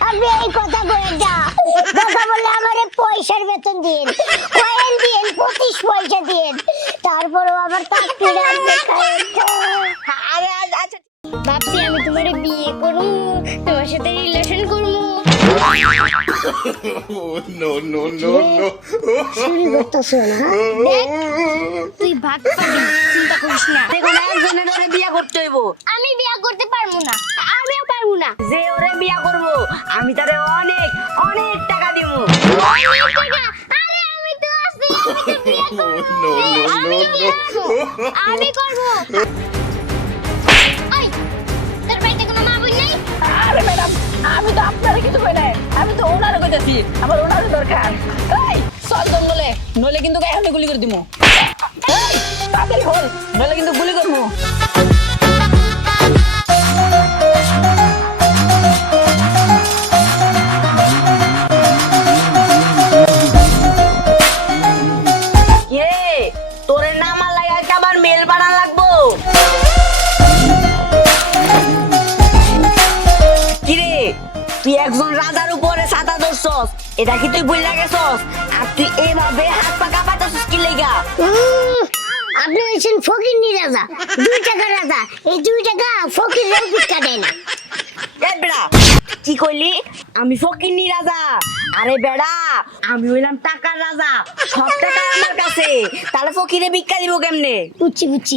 আপনি এই কথা না কথা বললে আমার পয়সার বেতন দিন। কয়েন দিন পঁচিশ পয়সা দিন। তারপরেও আবার চাকরিটা আপনি খাইয়েন না। আরে আ- আচ্ছা ভাবছি আমি তোমার বিয়ে করব তোমার সাথে রিলেশন করব। Oh, no, no, no, no. শুরু করতেছো না তুই ভাগ পাবি চিন্তা করিস না। দেখুন একজনের ওরে বিয়া করতে হইব। আমি বিয়ে করতে পারব না। না যে ওরে বিয়া করব আমি তারে অনেক অনেক টাকা দিব আরে আমি তো আছি আমি বিয়ে করব। আমি no, বিয়ে করব। no. আমি করব ওই তোর বাড়িতে কোনো মা বোন নেই আরে ম্যাডাম আমি তো আপনার কিছু কই নাই আমি তো ওনারে কইতাছি আমার ওনারে দরকার এই চল জঙ্গলে নইলে কিন্তু গায়ে গুলি করে দিমু এই তাড়াতাড়ি হল নইলে কিন্তু গুলি করব কিরে তুই একজন রাজার উপরে সাদা ধরছস এটা কি তুই ভুল গেছস? আর তুই এইভাবে হাত পা কাঁপাইতেছস কি লেগা? উম, আপনি হয়েছেন ফকির নি রাজা দুই টাকা রাজা এই দুই টাকা ফকির রাও দেয় না। কি কইলি? আমি ফকিন্নি রাজা। আরে বেড়া আমি হইলাম টাকার রাজা। সব টাকা আমার কাছে। তাহলে ফকিরে ভিক্ষা দিব কেমনে? বুঝছি বুঝছি।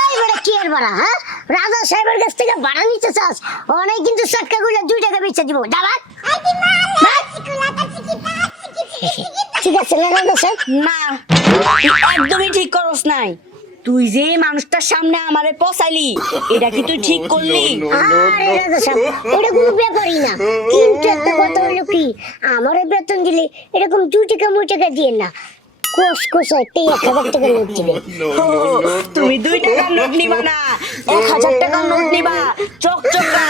এই কি এর বাড়া হ্যাঁ? রাজা সাহেবের কাছ থেকে ভাড়া নিতে চাস? অনেক কিন্তু চটকা গুলো দুই টাকা বেচে দিব। দাবাত ঠিক আছে না রাজা সাহেব? না একদমই ঠিক করস নাই। তুই যে মানুষটার সামনে আমারে পচাইলি এটা কি তুই ঠিক করলি? আরে রাজা সাহেব ওটা কোনো ব্যাপারই না। কিন্তু একটা কথা হলো কি আমার বেতন দিলে এরকম দু টাকা টাকা দিয়ে না। কোষ কোষ একটা এক হাজার টাকা নোট দিবে তুমি দুই টাকার নোট নিবা না। এক হাজার টাকার নোট নিবা। চকচকা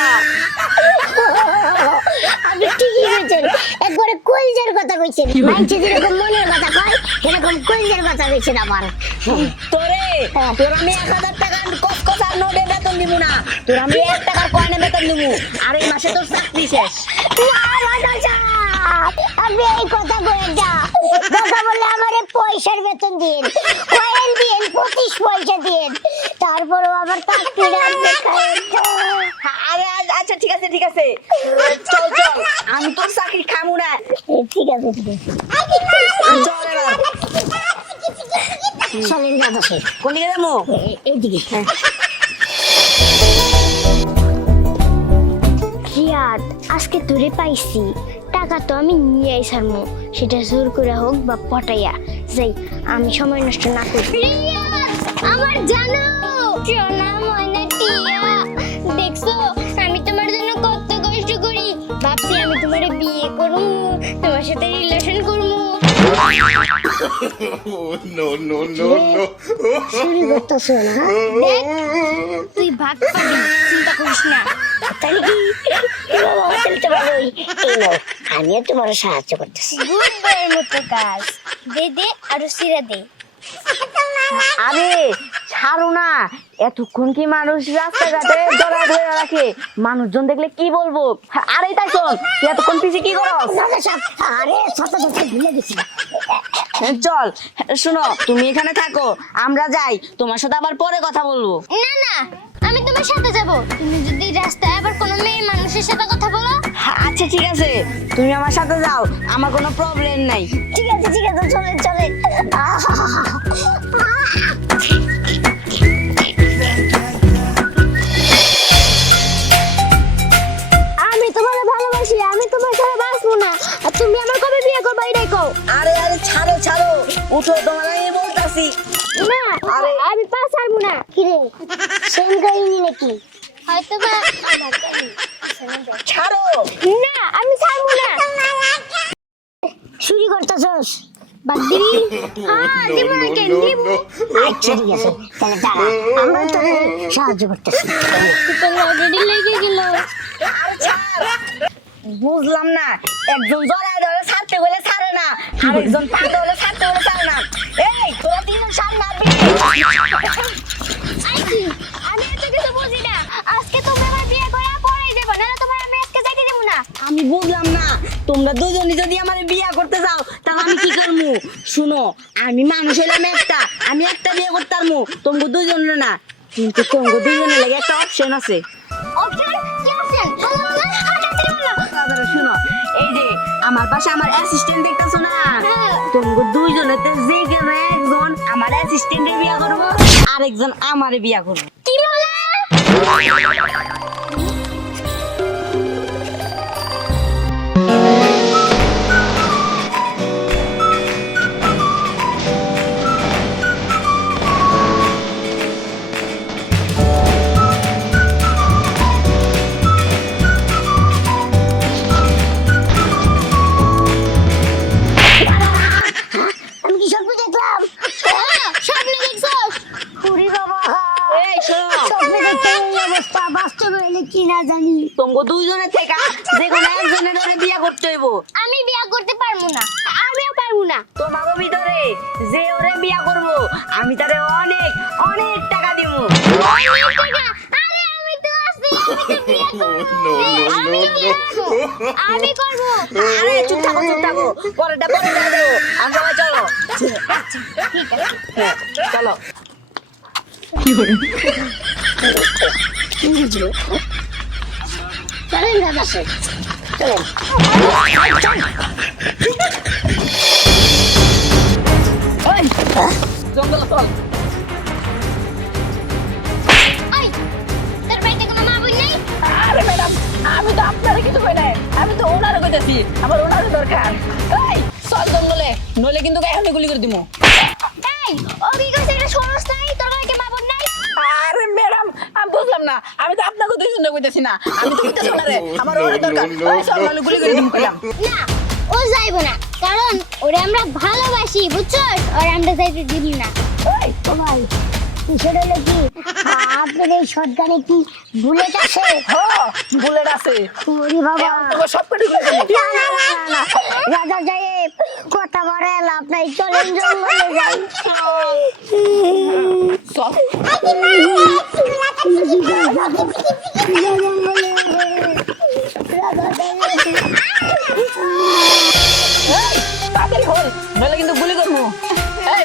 আপনি ঠিকই কইছেন একবারে কলজের কথা কইছেন। মাইছে যেরকম মনের কথা কয় এরকম কলজের কথা কইছেন আমার তোরে হ্যাঁ। তোর আমি এক হাজার টাকার কসকসার নোটে বেতন দিব না। তোর আমি এক টাকার কয়নে বেতন দিব। আর এই মাসে তোর চাকরি শেষ। আপনি এই কথা বলেন না কথা বললে আমার পয়সার বেতন দিন কয়েন দিন পঁচিশ পয়সা দিন। তারপরেও আবার চাকরিটা আপনি খাইয়েন না। আরে আ- আচ্ছা ঠিক আছে ঠিক আছে। চল চল। আমি তোর চাকরি খামু না। ঠিক আছে ঠিক আছে। চলেন দাদা কোন দিকে যাব? এইদিকে। আজকে তোরে পাইছি। টাকা তো আমি নিয়ে আইসারমু সেটা জোর করে হোক বা পটাইয়া। যাই আমি সময় নষ্ট না করি। আমার জানো সোনা ময়না টিয়া। দেখছ আমি তোমার জন্য কত কষ্ট করি। ভাবছি আমি তোমার বিয়ে করব তোমার সাথে রিলেশন করব. করতেছো না তুই ভাগ পাবি চিন্তা করিস না। তাহলে কি বাবা তাহলে তো ভালোই এই নাও আমিও তোমার সাহায্য করতেছি। গুড বয়ের মতো কাজ দে দে আরও সিরা দে। আরে ছাড়ো না। এতক্ষণ কি মানুষ রাস্তাঘাটে দড়া ধরে রাখে? মানুষজন দেখলে কি বলব? আরে তাই শোন তুই এতক্ষণ পিছিয়ে কি সাহেব আরে ভুলে গেছি। চল শুনো তুমি এখানে থাকো আমরা যাই তোমার সাথে আবার পরে কথা বলব। না না তোমার সাথে যাব। তুমি যদি রাস্তায় আবার কোনো মেয়ে মানুষের সাথে কথা বলো। আচ্ছা ঠিক আছে। তুমি আমার সাথে যাও আমার কোনো প্রবলেম নাই। ঠিক আছে ঠিক আছে চলে চলেন। সেম কাহিনী নাকি? হয়তো বা ছাড়ো! না আমি ছাড়বো না। চুরি করতেছস? বাদ দিবি? হ্যাঁ দিব না কেন? দিব। আচ্ছা ঠিক আছে তাহলে দাঁড়া আমরা তোকে সাহায্য করতেছি। তুই তো অলরেডি লেগে গেল। আরে ছাড়। বুঝলাম না। একজন জড়ায় ধরে ছাড়তে বলে ছাড়ে না। আর একজন পা ধরে ছাড়তে বলে ছাড়ে না। এই তোরা তিনজন মারবি। আমি বুঝলাম না। তোমরা দুজনই যদি আমার বিয়া করতে চাও তাহলে আমি কি করব শুনো আমি মানুষ হলাম একটা আমি একটা বিয়ে করতে পারব তোমাকে দুজনের না। কিন্তু তোমাকে দুজনের লাগে একটা অপশন আছে। অপশন কি অপশন বলো বলো তাড়াতাড়ি বলো তারপরে শুনো এই যে আমার পাশে আমার অ্যাসিস্ট্যান্ট দেখতেছো না? হ্যাঁ। তোমাকে দুইজনেতে যে কোনো একজন আমার অ্যাসিস্ট্যান্টের বিয়া করব আরেকজন আমারে বিয়া করব। কি বলে? অবস্থা বাস্তবে হইলে কি না জানি তোমাকে দুইজনের থেকে যে কোনো একজনের ধরে বিয়া করতে হইব। আমি বিয়া করতে পারব না আমিও পারব না। তোমাকে ভিতরে যে ওরে বিয়া করব আমি তারে অনেক অনেক টাকা দিব। আরে আমি তো আছি আমি তো বিয়া করব। No, no, আমি no, বিয়া no. করব। আমি করব। আরে চুপ থাকো চুপ থাকো পরেরটা পরে দেবো আমি চলো। হ্যাঁ, চলো। চলেন দাদা সে চলেন জঙ্গল আরে ম্যাডাম আমি তো আপনারে কিছু কই নাই আমি তো ওনারে কইতাছি আমার ওনারে দরকার এই চল জঙ্গলে নইলে কিন্তু হাতে গুলি করে দিমু এই বুঝলাম না। আমি তো আপনাকে দুইজন কইতাছি না। আমি তো কইতাছি ওনারে আমার ওনারে দরকার। ওই চল নইলে গুলি করে দিমু কইলাম না ও যাইবো না কারণ ওরে আমরা ভালোবাসি বুঝছস আর আমরা যাইতে দিব না। ওই ও ভাই। হলো কি? আপনার এই শটগানে কি বুলেট আছে? হো বুলেট আছে। ওরে বাবা। তোকে সব কেটে না না না রাজা সাহেব কথা বলে লাভ নাই চলেন জঙ্গলে যাই। চল তাড়াতাড়ি কিন্তু গুলি করব এই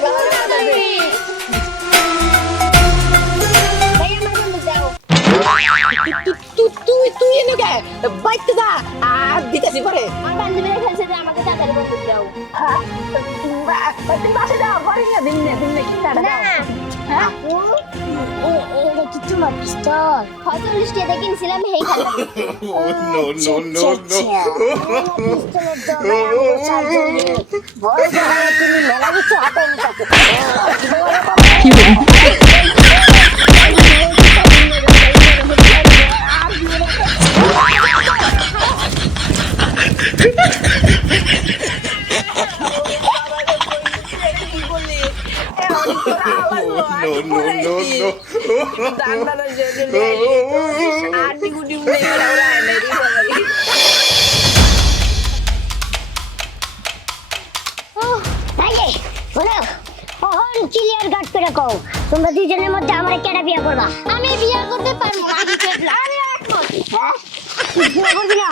তুই তুই এনে গে বাইতে যা তোমার পিস্তল ছচল্লিশ টাকা কিনছিলাম হেই খেলা Oh, দোকানে আমাকে সাহায্য করবে। বড় দোকানে তুমি মেলা কিছু হাতে no, no, no, no. Clear cut করে কও। তোমরা দুজনের মধ্যে আমার কেডা বিয়া করবা? আমি বিয়ে করতে পারব না। আমি খেললাম আমি একমত হ্যাঁ বিয়া করবি না?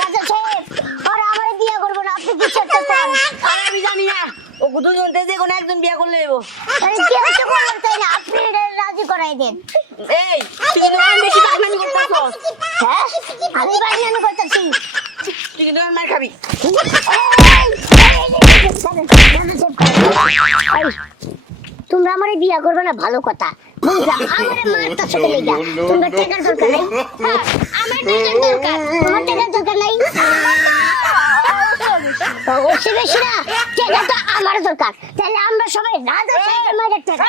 রাজা সাহেব ওরা আমার বিয়া করব না। আপনি কি করতে চান আমি জানি না। ও দুজন যে কোনো একজন বিয়া করলে না? আপনি এই তুই কিন্তু আমার বেশি পাগলামি করতেছস? হ্যাঁ? আমি করতেছি? তুই কিন্তু আমার মার খাবি? তোমরা আমারে বিয়া করবে না ভালো কথা। বুঝলাম আমারে মারতে চলে লেগা তোমরা টাকার দরকার নাই। হ্যাঁ, আমার টাকার দরকার। তোমার টাকার দরকার নাই। অবশ্যই বেশি না। টাকা তো আমার দরকার। তাহলে আমরা সবাই রাজা সাহেবের মায়ের টাকা।